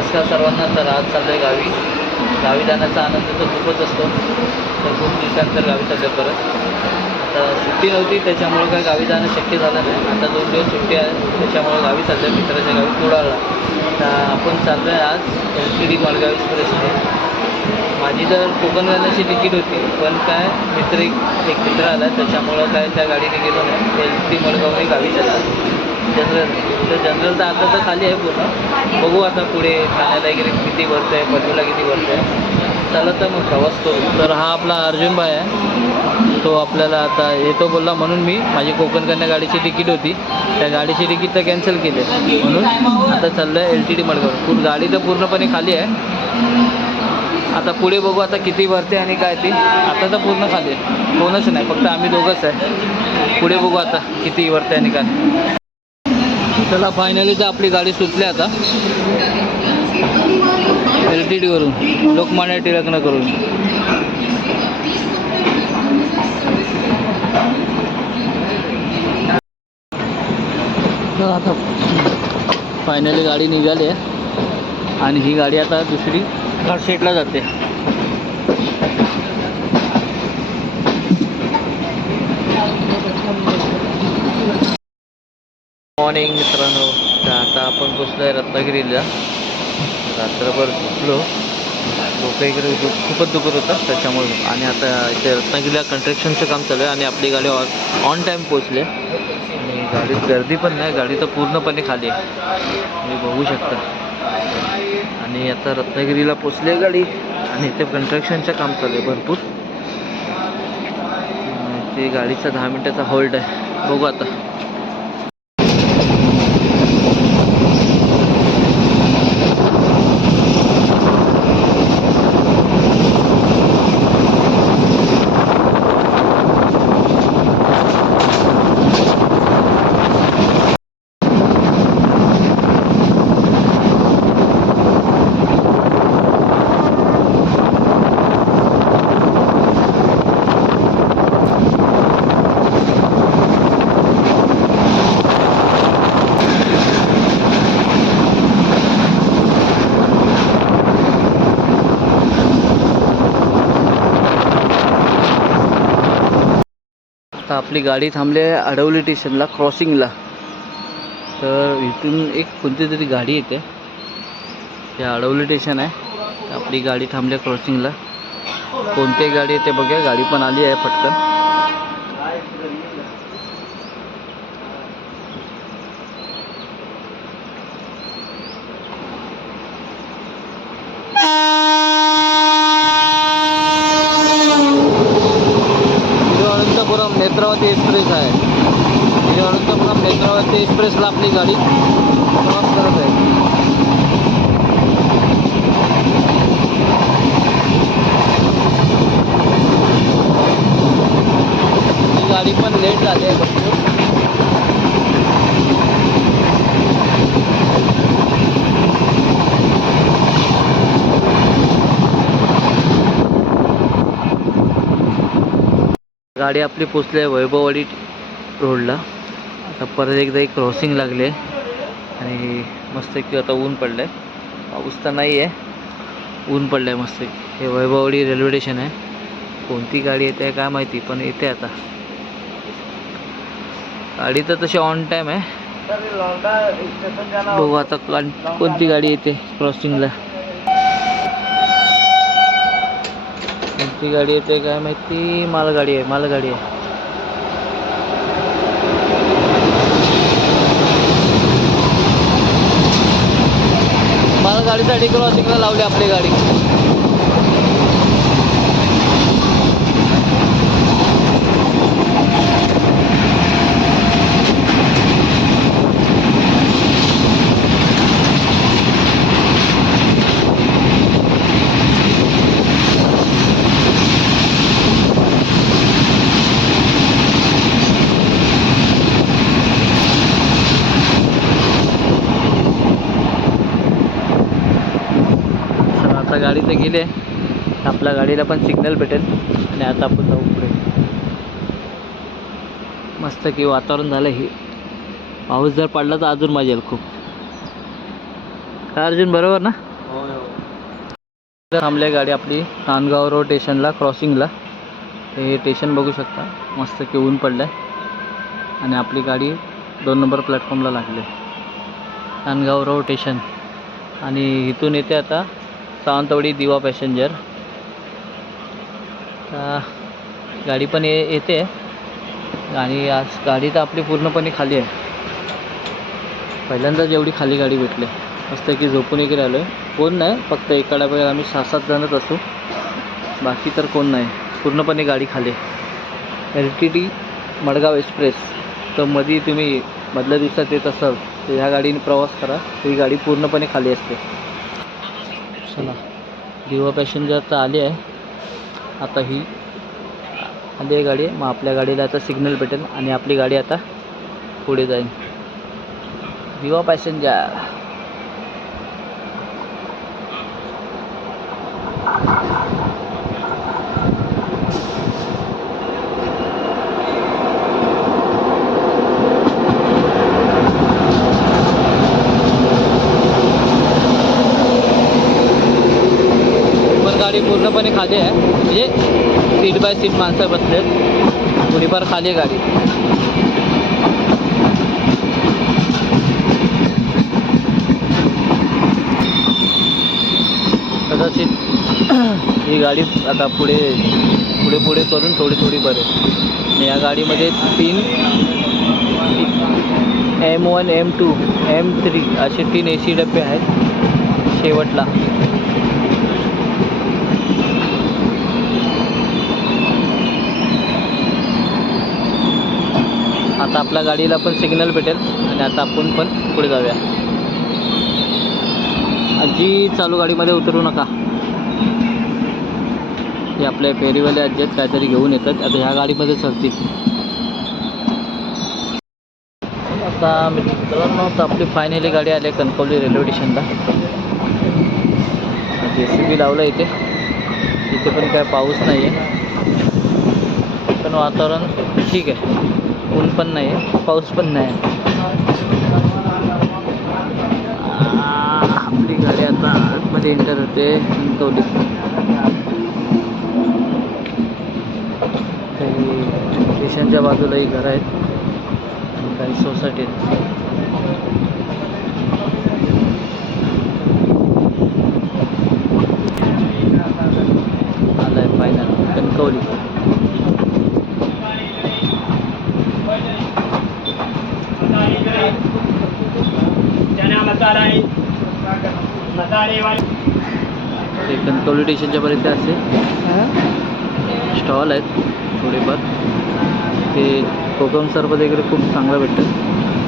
नमस्कार सर्वांना. तर आज चाललो आहे गावी जाण्याचा आनंद तर खूपच असतो. तर खूप दिवसानंतर गावी चाललो परत. आता सुट्टी नव्हती त्याच्यामुळं काय गावी जाणं शक्य झालं नाही. आता 2 दिवस सुट्टी आहे त्याच्यामुळं गावी चाललो आहे मित्राच्या गावी कुडाळला. तर आपण चाललो आहे आज LTD मडगाव एक्सप्रेसने. माझी तर कोकण जाण्याची तिकीट होती, पण काय एक मित्र आला त्याच्यामुळं काय त्या गाडीने गेलो नाही. LTD मडगावने गावी चालला जनरल तर आता तर खाली आहे पूर्ण. बघू आता पुढे ठाण्याला वगैरे किती भरतं आहे, पनवेलला किती भरतं आहे. चला तर मग प्रवास करू. तर हा आपला अर्जुन भाई आहे, तो आपल्याला आता येतो बोलला म्हणून मी माझी कोकण कन्या गाडीची तिकीट होती, त्या गाडीची तिकीट तर कॅन्सल केली म्हणून आता चाललं आहे LTD मडगाव. गाडी तर पूर्णपणे खाली आहे. आता पुढे बघू आता किती भरते आणि काय ती. आता तर पूर्ण खाली आहे, कोणच नाही, फक्त आम्ही दोघंच आहे. पुढे बघू आता किती भरते आणि काय. चला फायनली तर आपली गाडी सुटली आता LTD वरून, लोकमान्य टिळकनं करून. तर आता फायनली गाडी निघाली आहे आणि ही गाडी आता दुसरी घाटशेटला जाते. मॉर्निंग मित्रांनो. तर आता आपण पोचलो आहे रत्नागिरीला. रात्रभर झोपलो, डोकं इकडे खूपच दुखत होतं त्याच्यामुळे. आणि आता इथे रत्नागिरीला कन्स्ट्रक्शनचं काम चालू आहे आणि आपली गाडी ऑन टाईम पोचली आहे. आणि गाडीत गर्दी पण नाही, गाडी तर पूर्णपणे खाली आहे, तुम्ही बघू शकता. आणि आता रत्नागिरीला पोचली आहे गाडी आणि इथे कन्स्ट्रक्शनचं काम चालू आहे भरपूर. ते गाडीचा 10 मिनिटाचा होल्ड आहे, बघू आता. आता आपली गाडी थांबली आहे अडवली स्टेशनला क्रॉसिंगला. तर इथून एक कोणती तरी गाडी येते, ते अडवली स्टेशन आहे. तर आपली गाडी थांबली आहे क्रॉसिंगला. कोणती गाडी येते बघूया. गाडी पण आली आहे पटकन. तिरुवनंतपुरम नेत्रावती एक्सप्रेस आहे. तिरुवनंतपुरम नेत्रावती एक्सप्रेसला आपली गाडी प्रवास करत आहे. ही गाडी पण लेट झाली आहे भरपूर. गाडी आपली पोचली आहे वैभववाडी रोडला. आता परत एकदा एक क्रॉसिंग लागले आणि मस्त की आता ऊन पडलं आहे. पाऊस तर नाही आहे, ऊन पडलं आहे मस्त. हे वैभववाडी रेल्वे स्टेशन आहे. कोणती गाडी येते काय माहिती, पण येते आता. गाडी तर तशी ऑन टाईम आहे. बघू आता कोणती गाडी येते क्रॉसिंगला. कोणती गाडी येते काय माहिती. मालगाडी आहे. मालगाडीसाठी क्रॉसिंगला लावली आपली गाडी. आता गाडी तर गेली आहे. आपल्या गाडीला पण सिग्नल भेटेल आणि आता आपण जाऊ पुढे. मस्त की वातावरण झालं. हे पाऊस जर पडला तर अजून मजा येईल खूप. काय अर्जुन, बरोबर ना? थांबली आहे गाडी आपली नांदगाव रोड स्टेशनला क्रॉसिंगला. हे स्टेशन बघू शकता, मस्त की ऊन पडलं आहे आणि आपली गाडी 2 नंबर प्लॅटफॉर्मला लागली आहे, नांदगाव रोड स्टेशन. आणि इथून येते आता सावंतवाडी दिवा पॅसेंजर. गाडी पण येते आणि आज गाडी तर आपली पूर्णपणे खाली आहे. पहिल्यांदाच एवढी खाली गाडी भेटली. मस्त की झोपून वगैरे आलो आहे. कोण नाही, फक्त एकाडा वेळ आम्ही 6-7 जणच असू, बाकी तर कोण नाही. पूर्णपणे गाडी खाली. LTT Madgaon express. तर मध्ये तुम्ही मधल्या दिवसात येत असाल तर ह्या गाडीने प्रवास करा, ही गाडी पूर्णपणे खाली असते. चला, दिवा पॅसेंजर तर आली आहे. आता ही आली आहे गाडी. मग आपल्या गाडीला आता सिग्नल भेटेल आणि आपली गाडी आता पुढे जाईल. दिवा पॅसेंजर. गाडी पूर्णपणे खाली आहे, म्हणजे सीट बाय सीट माणसं बसलेत. थोडीफार खाली आहे गाडी. कदाचित ही गाडी आता पुढे करून थोडी भरेल. या गाडीमध्ये 3 M1 M2 M3 असे 3 AC डबे आहेत शेवटला. आता आपल्या गाडीला पण सिग्नल भेटेल आणि आता आपण पण पुढे जाऊया. आजी चालू गाडीमध्ये उतरू नका. हे आपले फेरीवाले आजी आहेत, काहीतरी घेऊन येतात. आता ह्या गाडीमध्ये चढतील. आता मित्रांनो, तर आपली फायनली गाडी आली आहे कणकवली रेल्वे स्टेशनला. JCB लावलं इथे पण काय पाऊस नाही आहे, पण वातावरण ठीक आहे. ऊन पण नाही आहे, पाऊस पण नाही आहे. आपली गाडी आता आतमध्ये एंटर होते कणकवली. काही स्टेशनच्या बाजूलाही घर आहेत आणि काही सोसायटी आहेत. आलं आहे फायनल कणकवली. ते कणकवली स्टेशनच्या पर्यंत असे स्टॉल आहेत थोडेफार. ते कोकम सरबत वगैरे खूप चांगलं भेटतं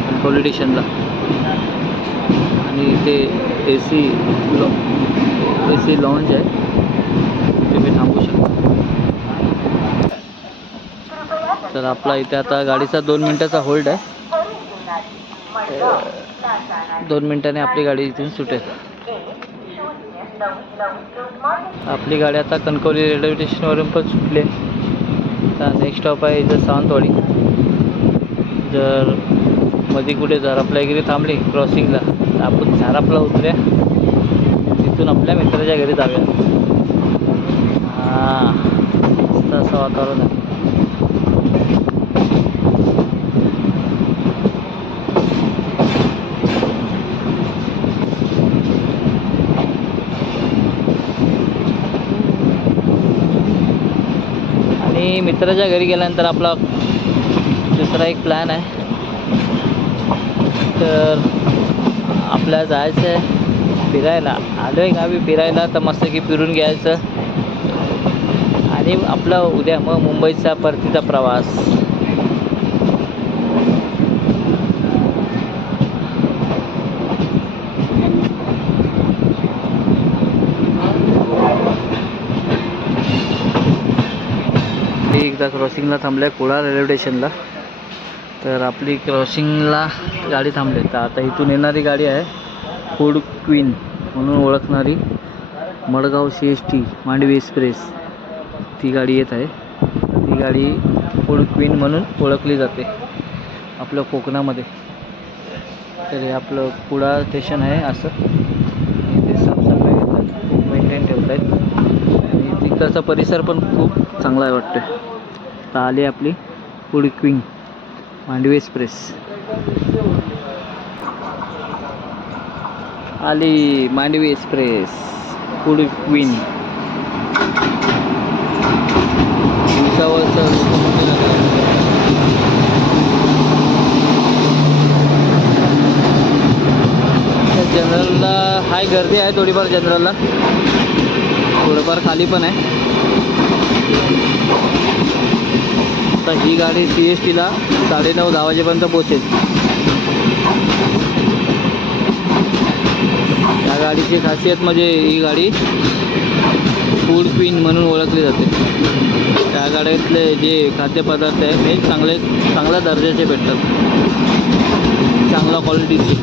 कणकवली स्टेशनला. आणि ते AC लॉन्ज आहे, तुम्ही थांबू शकता. तर आपला इथे आता गाडीचा 2 मिनटाचा होल्ड आहे. 2 मिनटाने आपली गाडी इथून सुटेल. आपली गाडी आता कणकवली रेल्वे स्टेशनवरून पण सुटली आहे. तर नेक्स्ट स्टॉप आहे इथं सावंतवाडी. जर मध्ये कुठे झारापला वगैरे थांबली क्रॉसिंगला तर आपण झारापला उतरूया, तिथून आपल्या मित्राच्या घरी जाऊया. मस्त असं वातावरण आहे. आणि मित्राच्या घरी गेल्यानंतर आपला दुसरा एक प्लॅन आहे. तर आपल्याला जायचं आहे फिरायला. आलो आहे गावी फिरायला, तर मस्त की फिरून घ्यायचं आणि आपला उद्या मग मुंबईचा परतीचा प्रवास. एकदा क्रॉसिंगला थांबलं आहे कुडाळ रेल्वे स्टेशनला. तर आपली क्रॉसिंगला गाडी थांबली. तर आता इथून येणारी गाडी आहे फूड क्वीन म्हणून ओळखणारी मडगाव CST मांडवी एक्सप्रेस. ती गाडी येत आहे. ती गाडी फूड क्वीन म्हणून ओळखली जाते आपल्या कोकणामध्ये. तर हे आपलं कुडाळ स्टेशन आहे. असं इथे साफसफाई घेतात, खूप मेंटेन ठेवत आहेत. इकडचा परिसर पण खूप चांगला आहे वाटतं. आता आली आपली फूड क्वीन मांडवी एक्सप्रेस. आली मांडवी एक्सप्रेस फूड क्वीन. जनरलला हाय गर्दी आहे थोडीफार. जनरलला थोडंफार खाली पण आहे. आता ही गाडी CSTला 9:30-10 वाजेपर्यंत पोहोचेल. या गाडीची खासियत म्हणजे ही गाडी फूड क्वीन म्हणून ओळखली जाते. त्या गाड्यातले जे खाद्यपदार्थ आहेत हे चांगल्या दर्जाचे भेटतात, चांगल्या क्वालिटीचे.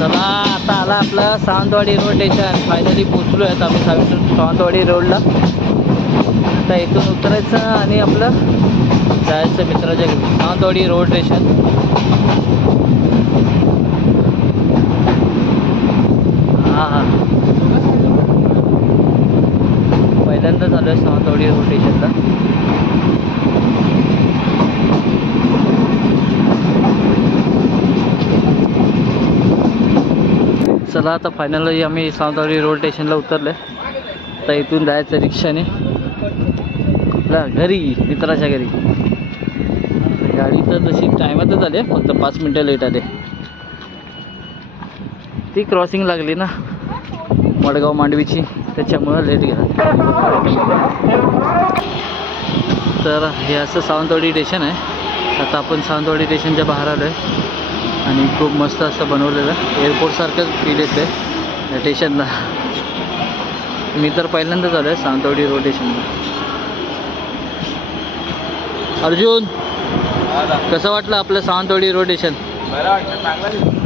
चला आता आला आपला सावंतवाडी रोड स्टेशन. फायनली पोचलो आहेत आम्ही सावंतवाडी रोडला. आता इथून उतरायचं आणि आपलं जायचं मित्राच्या घरी. Sawantwadi road station. हां पहिल्यांदा चालू आहे सावंतवाडी रोड स्टेशनला. चला आता फायनली आम्ही सावंतवाडी रोड स्टेशनला उतरले. आता इथून जायचं रिक्षाने आपल्या घरी, मित्राच्या घरी. गाडी तर तशी टायमातच आली, फक्त 5 मिनटं लेट आले. ती क्रॉसिंग लागली ना मडगाव मांडवीची, त्याच्यामुळं लेट गेला. तर हे असं सावंतवाडी स्टेशन आहे. आता आपण सावंतवाडी स्टेशनच्या बाहेर आलो आहे आणि खूप मस्त असं बनवलेलं एअरपोर्टसारखंच फील येते या स्टेशनला. मी तर पहिल्यांदाच आलो आहे सावंतवाडी रोड स्टेशनला. अर्जुन कसं वाटलं आपलं सावंतवाडी रोड स्टेशन? बरं वाटतं, चांगलं.